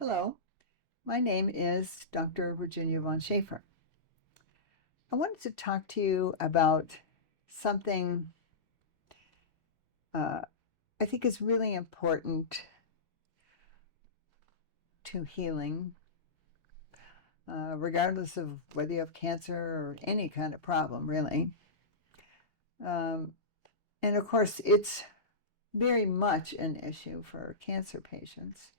Hello, my name is Dr.V. I wanted to talk to you about something uh, I think is really important to healing, regardless of whether you have cancer or any kind of problem, really. Um, and of course, it's very much an issue for cancer patients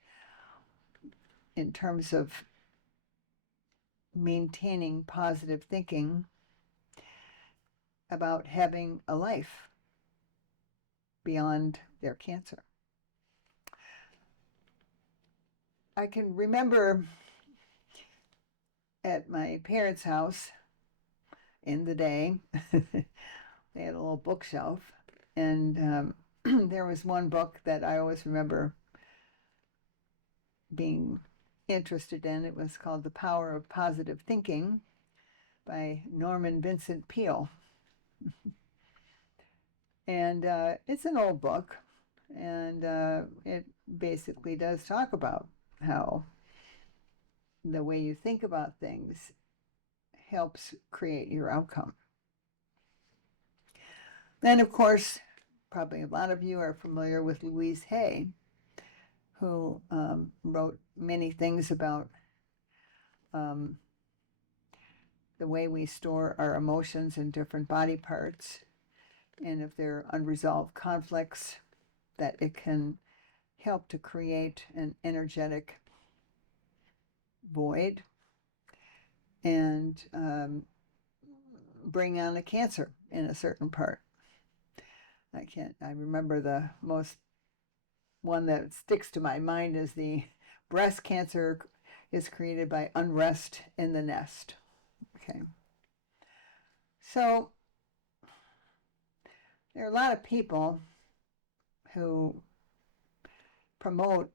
in terms of maintaining positive thinking about having a life beyond their cancer. I can remember at my parents' house in the day, they had a little bookshelf, and there was one book that I always remember being interested in. It was called The Power of Positive Thinking by Norman Vincent Peale. And it's an old book, and it basically does talk about how the way you think about things helps create your outcome. Then, of course, probably a lot of you are familiar with Louise Hay, who wrote many things about um, the way we store our emotions in different body parts, and if there are unresolved conflicts, that it can help to create an energetic void and bring on a cancer in a certain part. I remember the most one that sticks to my mind is the breast cancer is created by unrest in the nest. Okay. So there are a lot of people who promote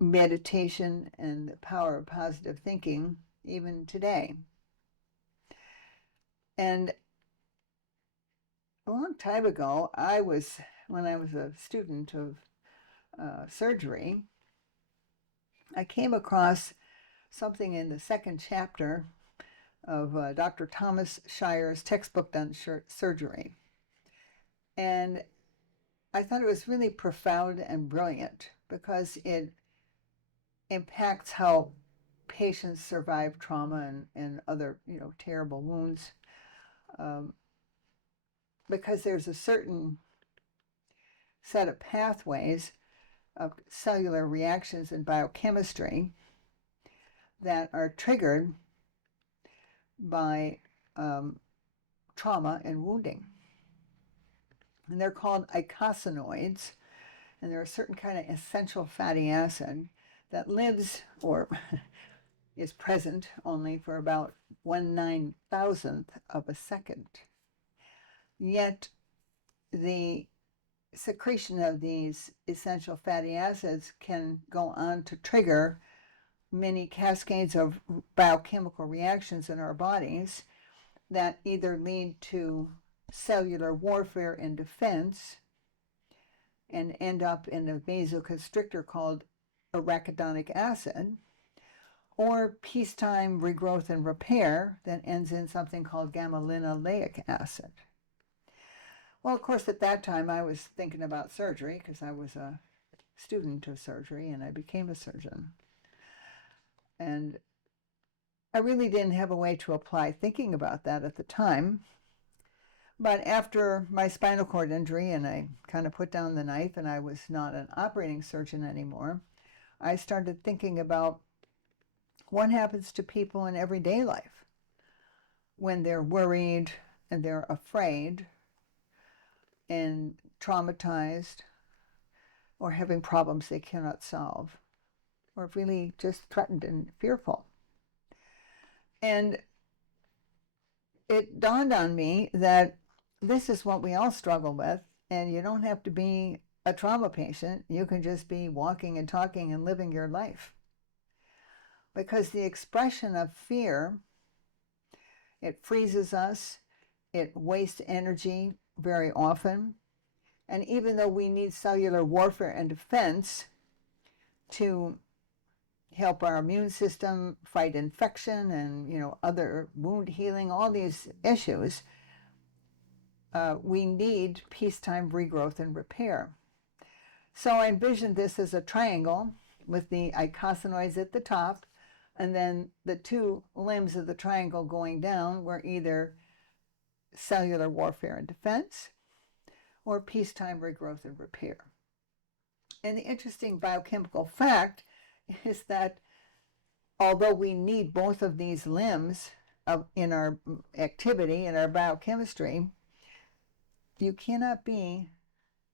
meditation and the power of positive thinking even today. And a long time ago, when I was a student of surgery, I came across something in the second chapter of Dr. Thomas Shire's textbook on surgery. And I thought it was really profound and brilliant because it impacts how patients survive trauma and other, terrible wounds. Because there's a certain set of pathways of cellular reactions in biochemistry that are triggered by trauma and wounding. And they're called eicosanoids, and they're a certain kind of essential fatty acid that lives or is present only for about 1/9,000th of a second. Yet the secretion of these essential fatty acids can go on to trigger many cascades of biochemical reactions in our bodies that either lead to cellular warfare and defense and end up in a vasoconstrictor called arachidonic acid, or peacetime regrowth and repair that ends in something called gamma-linoleic acid. Well, of course, at that time I was thinking about surgery because I was a student of surgery and I became a surgeon. And I really didn't have a way to apply thinking about that at the time. But after my spinal cord injury and I kind of put down the knife and I was not an operating surgeon anymore, I started thinking about what happens to people in everyday life when they're worried and they're afraid and traumatized or having problems they cannot solve or really just threatened and fearful. And it dawned on me that this is what we all struggle with, and you don't have to be a trauma patient. You can just be walking and talking and living your life. Because the expression of fear, it freezes us, it wastes energy very often, and even though we need cellular warfare and defense, to help our immune system fight infection and other wound healing, all these issues, we need peacetime regrowth and repair. So I envisioned this as a triangle with the icosanoids at the top, and then the two limbs of the triangle going down were either cellular warfare and defense or peacetime regrowth and repair. And the interesting biochemical fact is that although we need both of these limbs in our activity, in our biochemistry, you cannot be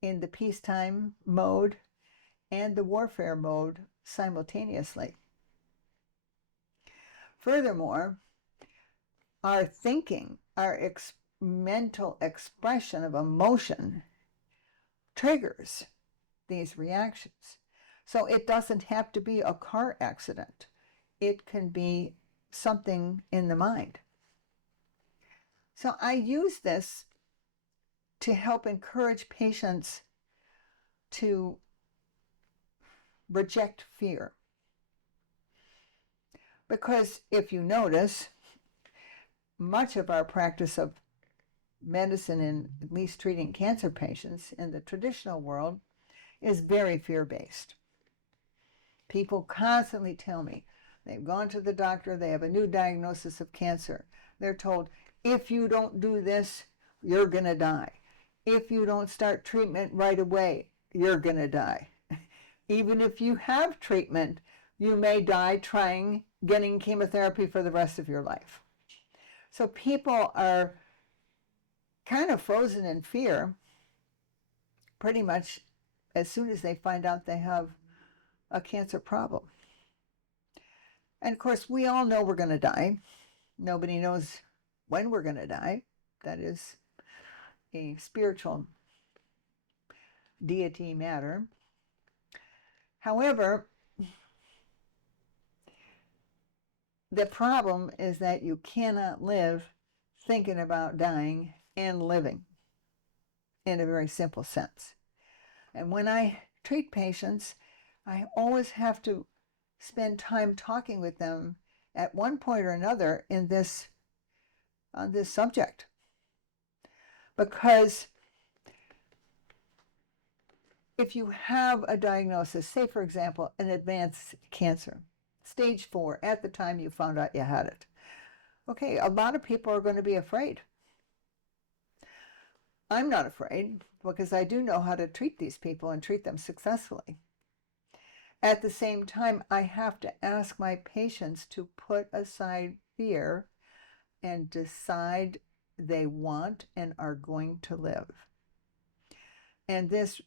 in the peacetime mode and the warfare mode simultaneously. Furthermore, our thinking, our mental expression of emotion triggers these reactions. So it doesn't have to be a car accident. It can be something in the mind. So I use this to help encourage patients to reject fear. Because if you notice, much of our practice of medicine, in at least treating cancer patients in the traditional world, is very fear-based. People constantly tell me they've gone to the doctor, they have a new diagnosis of cancer. They're told, if you don't do this, you're going to die. If you don't start treatment right away, you're going to die. Even if you have treatment, you may die getting chemotherapy for the rest of your life. So people are kind of frozen in fear pretty much as soon as they find out they have a cancer problem. And of course, we all know we're going to die. Nobody knows when we're going to die. That is a spiritual deity matter. However, the problem is that you cannot live thinking about dying and living in a very simple sense. And when I treat patients, I always have to spend time talking with them at one point or another on this subject. Because if you have a diagnosis, say for example, an advanced cancer, stage 4, at the time you found out you had it. Okay, a lot of people are going to be afraid. I'm not afraid because I do know how to treat these people and treat them successfully. At the same time, I have to ask my patients to put aside fear and decide they want and are going to live. And this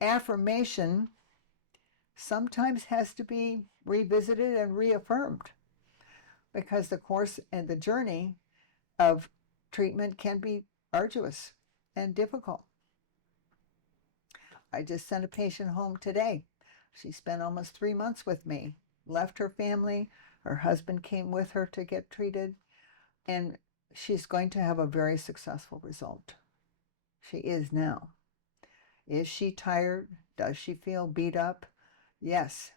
affirmation sometimes has to be revisited and reaffirmed because the course and the journey of treatment can be arduous and difficult. I just sent a patient home today. She spent almost 3 months with me, left her family, her husband came with her to get treated, and she's going to have a very successful result. She is now. Is she tired? Does she feel beat up? Yes,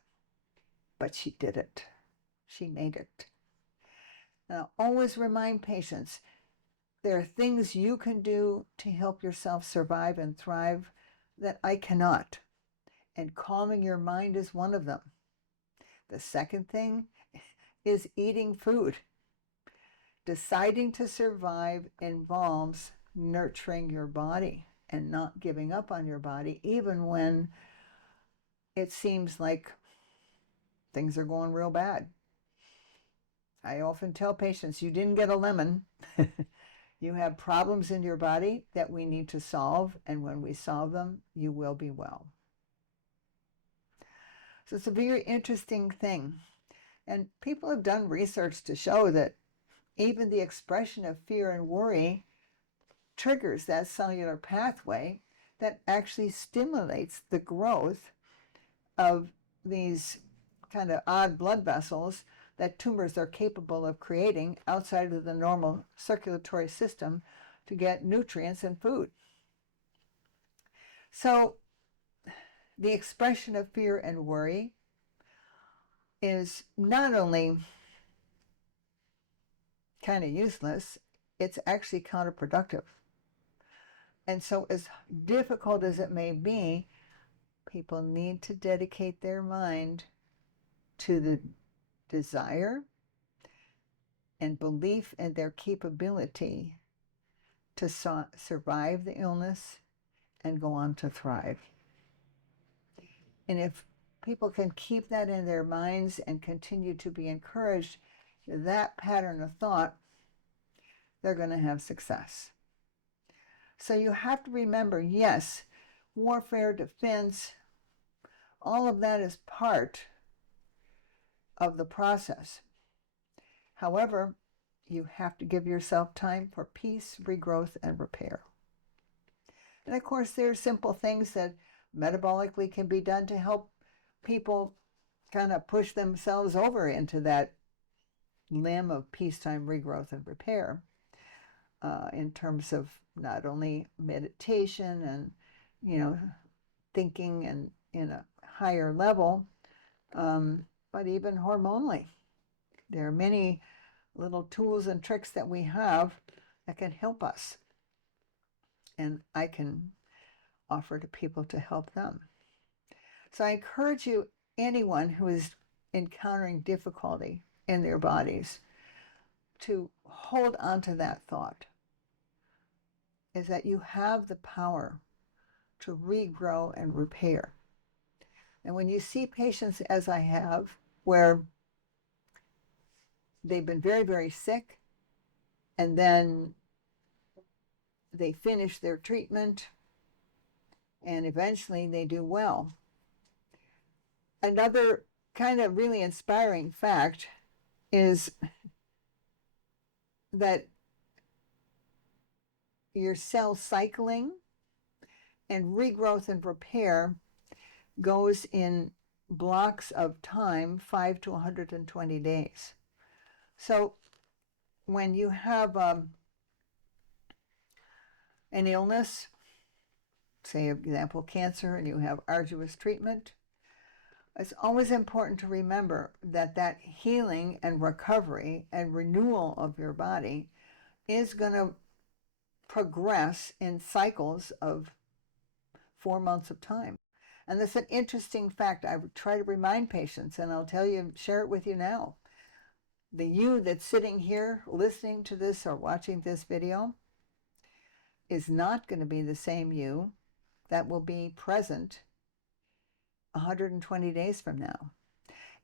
but she did it. She made it. Now, always remind patients, there are things you can do to help yourself survive and thrive that I cannot. And calming your mind is one of them. The second thing is eating food. Deciding to survive involves nurturing your body and not giving up on your body, even when it seems like things are going real bad. I often tell patients, you didn't get a lemon. You have problems in your body that we need to solve, and when we solve them, you will be well. So it's a very interesting thing. And people have done research to show that even the expression of fear and worry triggers that cellular pathway that actually stimulates the growth of these kind of odd blood vessels that tumors are capable of creating outside of the normal circulatory system to get nutrients and food. So the expression of fear and worry is not only kind of useless, it's actually counterproductive. And so, as difficult as it may be, people need to dedicate their mind to the desire and belief in their capability to survive the illness and go on to thrive. And if people can keep that in their minds and continue to be encouraged, that pattern of thought, they're going to have success. So you have to remember, yes, warfare, defense, all of that is part of the process. However, you have to give yourself time for peace, regrowth, and repair. And of course, there's simple things that metabolically can be done to help people kind of push themselves over into that limb of peacetime, regrowth, and repair, in terms of not only meditation and, thinking and in a higher level, but even hormonally. There are many little tools and tricks that we have that can help us, and I can offer to people to help them. So I encourage you, anyone who is encountering difficulty in their bodies, to hold on to that thought, is that you have the power to regrow and repair. And when you see patients, as I have, where they've been very, very sick, and then they finish their treatment, and eventually they do well. Another kind of really inspiring fact is that your cell cycling and regrowth and repair goes in blocks of time, 5 to 120 days. So when you have an illness, say, for example, cancer, and you have arduous treatment, it's always important to remember that that healing and recovery and renewal of your body is going to progress in cycles of 4 months of time. And that's an interesting fact. I try to remind patients, and I'll tell you, share it with you now. The you that's sitting here listening to this or watching this video is not going to be the same you that will be present 120 days from now.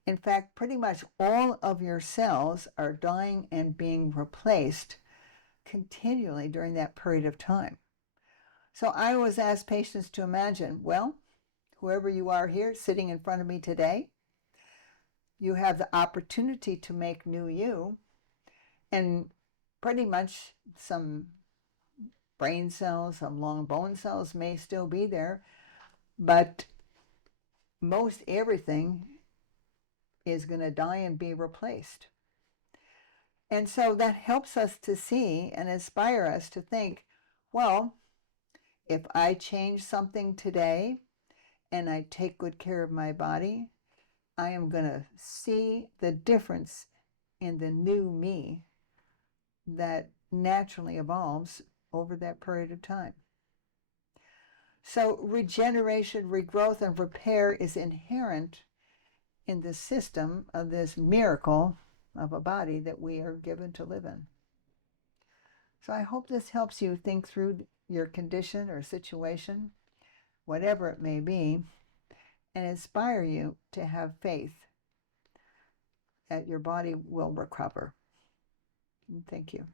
In fact, pretty much all of your cells are dying and being replaced continually during that period of time. So I always ask patients to imagine, well, whoever you are here sitting in front of me today, you have the opportunity to make new you, and pretty much some brain cells, some long bone cells may still be there, but most everything is going to die and be replaced. And so that helps us to see and inspire us to think, well, if I change something today and I take good care of my body, I am going to see the difference in the new me that naturally evolves over that period of time. So regeneration, regrowth, and repair is inherent in the system of this miracle of a body that we are given to live in. So I hope this helps you think through your condition or situation, whatever it may be, and inspire you to have faith that your body will recover. Thank you.